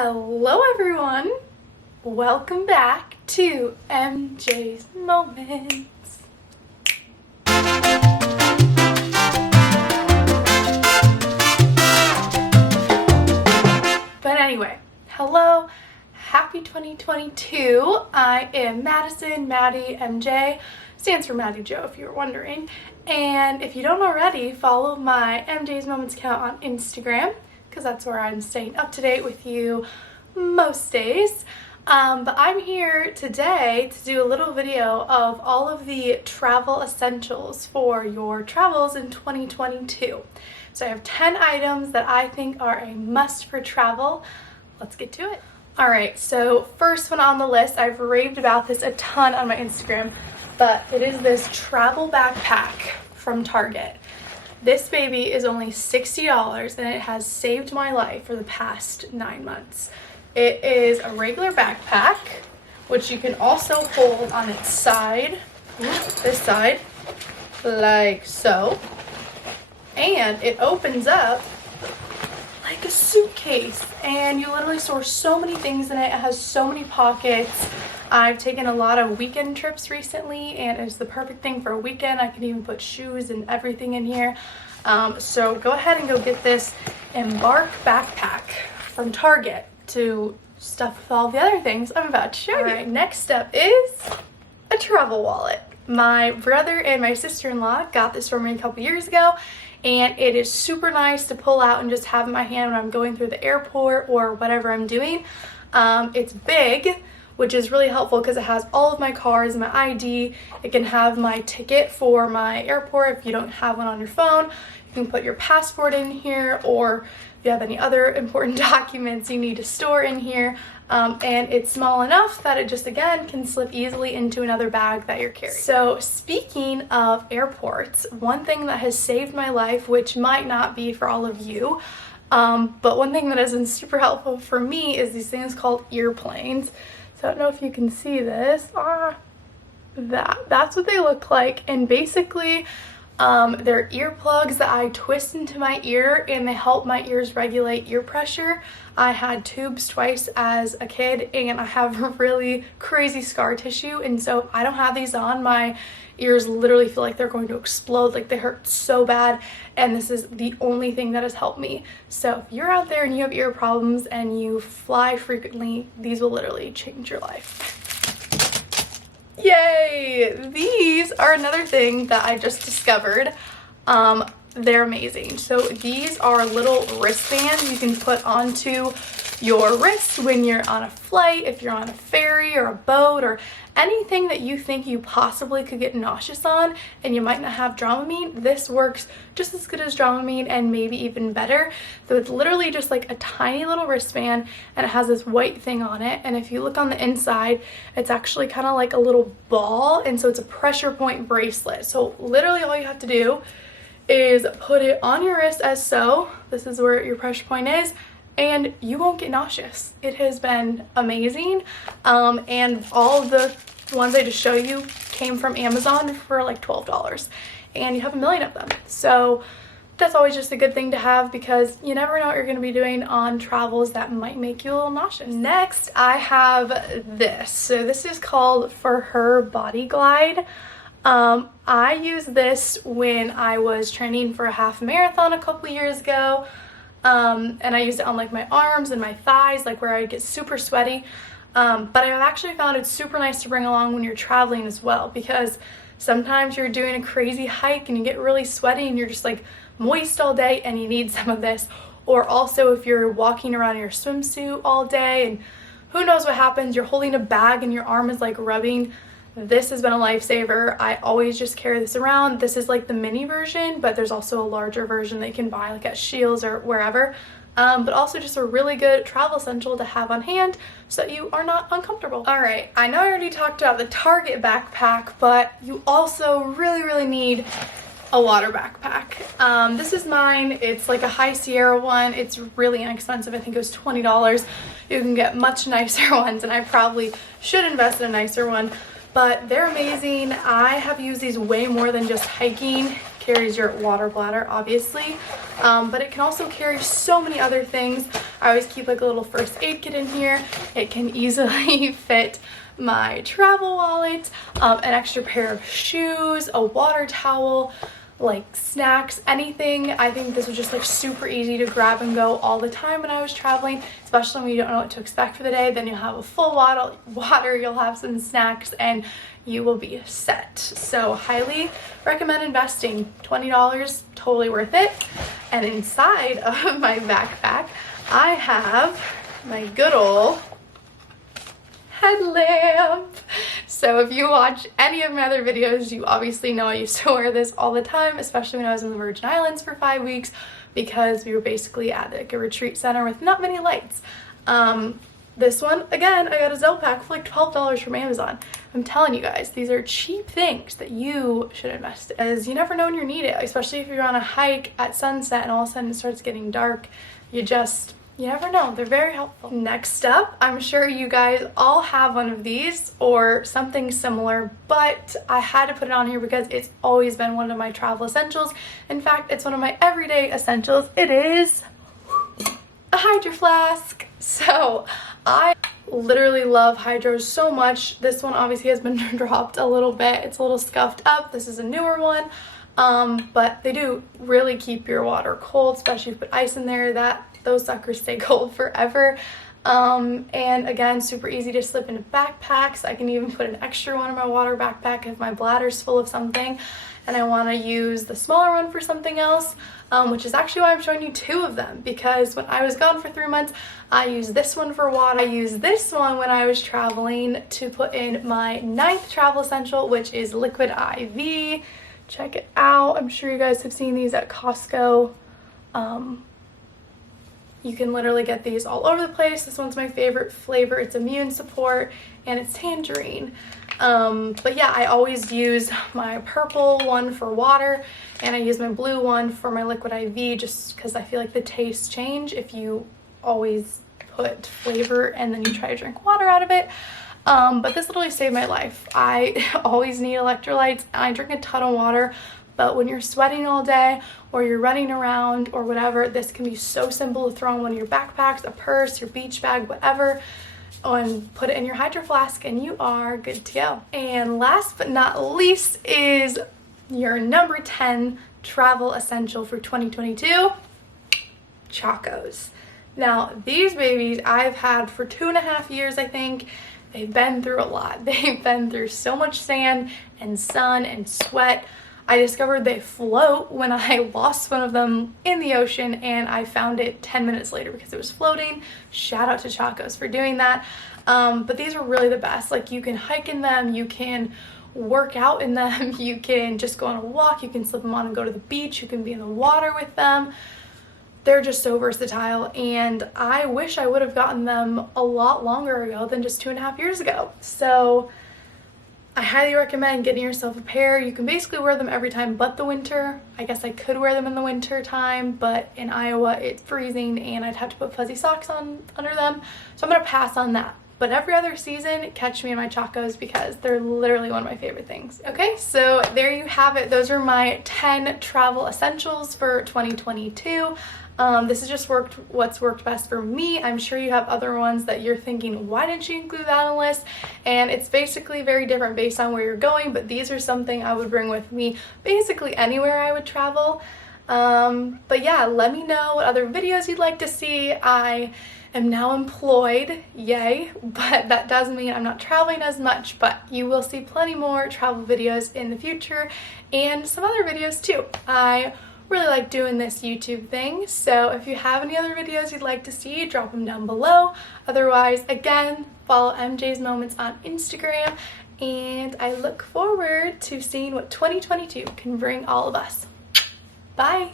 Hello everyone, welcome back to MJ's Moments. But anyway, hello, happy 2022. I am Madison, Maddie, MJ, stands for Maddie Joe if you were wondering. And if you don't already, follow my MJ's Moments account on Instagram, because that's where I'm staying up to date with you most days. But I'm here today to do a little video of all of the travel essentials for your travels in 2022. So I have 10 items that I think are a must for travel. Let's get to it. Alright, so first one on the list, I've raved about this a ton on my Instagram, but it is this travel backpack from Target. This baby is only $60 and it has saved my life for the past 9 months. It is a regular backpack, which you can also hold on its side, this side, like so. And it opens up like a suitcase and you literally store so many things in it. It has so many pockets. I've taken a lot of weekend trips recently and it's the perfect thing for a weekend. I can even put shoes and everything in here. So go ahead and go get this Embark backpack from Target to stuff with all the other things I'm about to show you. Alright, next up is a travel wallet. My brother and my sister-in-law got this for me a couple years ago, and it is super nice to pull out and just have in my hand when I'm going through the airport or whatever I'm doing. It's big, which is really helpful because it has all of my cards, my ID. It can have my ticket for my airport if you don't have one on your phone. You can put your passport in here, or if you have any other important documents you need to store in here. And it's small enough that it just, again, can slip easily into another bag that you're carrying. So speaking of airports, one thing that has saved my life, which might not be for all of you, but one thing that has been super helpful for me is these things called earplanes. So I don't know if you can see this. That's what they look like. And basically, they're earplugs that I twist into my ear and they help my ears regulate ear pressure. I had tubes twice as a kid and I have really crazy scar tissue, and so if I don't have these on, my ears literally feel like they're going to explode, like they hurt so bad, and this is the only thing that has helped me. So if you're out there and you have ear problems and you fly frequently, these will literally change your life. Yay! These are another thing that I just discovered. They're amazing. So these are little wristbands you can put onto your wrist when you're on a flight, if you're on a ferry or a boat, or anything that you think you possibly could get nauseous on and you might not have Dramamine. This works just as good as Dramamine and maybe even better. So it's literally just like a tiny little wristband and it has this white thing on it, and if you look on the inside, it's actually kind of like a little ball, and so it's a pressure point bracelet. So literally all you have to do is put it on your wrist as so. This is where your pressure point is, and you won't get nauseous. It has been amazing. And all of the ones I just showed you came from Amazon for like $12, and you have a million of them. So that's always just a good thing to have because you never know what you're going to be doing on travels that might make you a little nauseous. Next, I have this. So this is called For Her Body Glide. I used this when I was training for a half marathon a couple years ago. And I used it on like my arms and my thighs, like where I get super sweaty. But I've actually found it super nice to bring along when you're traveling as well, because sometimes you're doing a crazy hike and you get really sweaty and you're just like moist all day and you need some of this. Or also if you're walking around in your swimsuit all day and who knows what happens, you're holding a bag and your arm is like rubbing. This has been a lifesaver. I always just carry this around. This is like the mini version, but there's also a larger version that you can buy like at Shields or wherever. But also just a really good travel essential to have on hand so that you are not uncomfortable. Alright, I know I already talked about the Target backpack, but you also really need a water backpack. This is mine. It's like a High Sierra one. It's really inexpensive. I think it was $20. You can get much nicer ones, and I probably should invest in a nicer one. But they're amazing. I have used these way more than just hiking. carries your water bladder, obviously, but it can also carry so many other things. I always keep like a little first aid kit in here. It can easily fit my travel wallet, an extra pair of shoes, a water towel, like snacks, anything. I think this was just like super easy to grab and go all the time when I was traveling, especially when you don't know what to expect for the day. Then you'll have a full water, you'll have some snacks, and you will be set. So highly recommend investing. $20, totally worth it. And inside of my backpack, I have my good old headlamp. So if you watch any of my other videos, you obviously know I used to wear this all the time, especially when I was in the Virgin Islands for 5 weeks, because we were basically at like a retreat center with not many lights. This one, again, I got a Zelle pack for like $12 from Amazon. I'm telling you guys, these are cheap things that you should invest in, as you never know when you need it, especially if you're on a hike at sunset and all of a sudden it starts getting dark. You never know. They're very helpful. Next up, I'm sure you guys all have one of these or something similar, but I had to put it on here because it's always been one of my travel essentials. In fact, it's one of my everyday essentials. It is a Hydra Flask. So I literally love Hydros so much. This one obviously has been dropped a little bit. It's a little scuffed up. This is a newer one. But they do really keep your water cold, especially if you put ice in there. Those suckers stay cold forever. And again, super easy to slip into backpacks. I can even put an extra one in my water backpack if my bladder's full of something and I want to use the smaller one for something else, which is actually why I'm showing you 2 of them, because when I was gone for 3 months, I used this one for water. I used this one when I was traveling to put in my 9th travel essential, which is liquid IV. Check it out. I'm sure you guys have seen these at Costco. You can literally get these all over the place. This one's my favorite flavor. It's immune support and it's tangerine. But yeah, I always use my purple one for water and I use my blue one for my liquid IV, just because I feel like the tastes change if you always put flavor and then you try to drink water out of it. But this literally saved my life. I always need electrolytes and I drink a ton of water, but when you're sweating all day or you're running around or whatever, this can be so simple to throw in one of your backpacks, a purse, your beach bag, whatever, and put it in your Hydro Flask and you are good to go. And last but not least is your number 10 travel essential for 2022, Chacos. Now, these babies I've had for 2.5 years, I think. They've been through a lot. They've been through so much sand and sun and sweat. I discovered they float when I lost one of them in the ocean and I found it 10 minutes later because it was floating. Shout out to Chacos for doing that. But these are really the best. Like, you can hike in them, you can work out in them, you can just go on a walk, you can slip them on and go to the beach, you can be in the water with them. They're just so versatile, and I wish I would have gotten them a lot longer ago than just 2.5 years ago. So I highly recommend getting yourself a pair. You can basically wear them every time but the winter. I guess I could wear them in the winter time, but in Iowa it's freezing and I'd have to put fuzzy socks on under them. So I'm gonna pass on that. But every other season, catch me in my Chacos because they're literally one of my favorite things. Okay, so there you have it. Those are my 10 travel essentials for 2022. This has just what's worked best for me. I'm sure you have other ones that you're thinking, why didn't you include that on the list? And it's basically very different based on where you're going, but these are something I would bring with me basically anywhere I would travel. But yeah, let me know what other videos you'd like to see. I am now employed, yay, but that does mean I'm not traveling as much, but you will see plenty more travel videos in the future and some other videos too. I really like doing this YouTube thing, so if you have any other videos you'd like to see, drop them down below. Otherwise, again, follow MJ's Moments on Instagram, and I look forward to seeing what 2022 can bring all of us. Bye!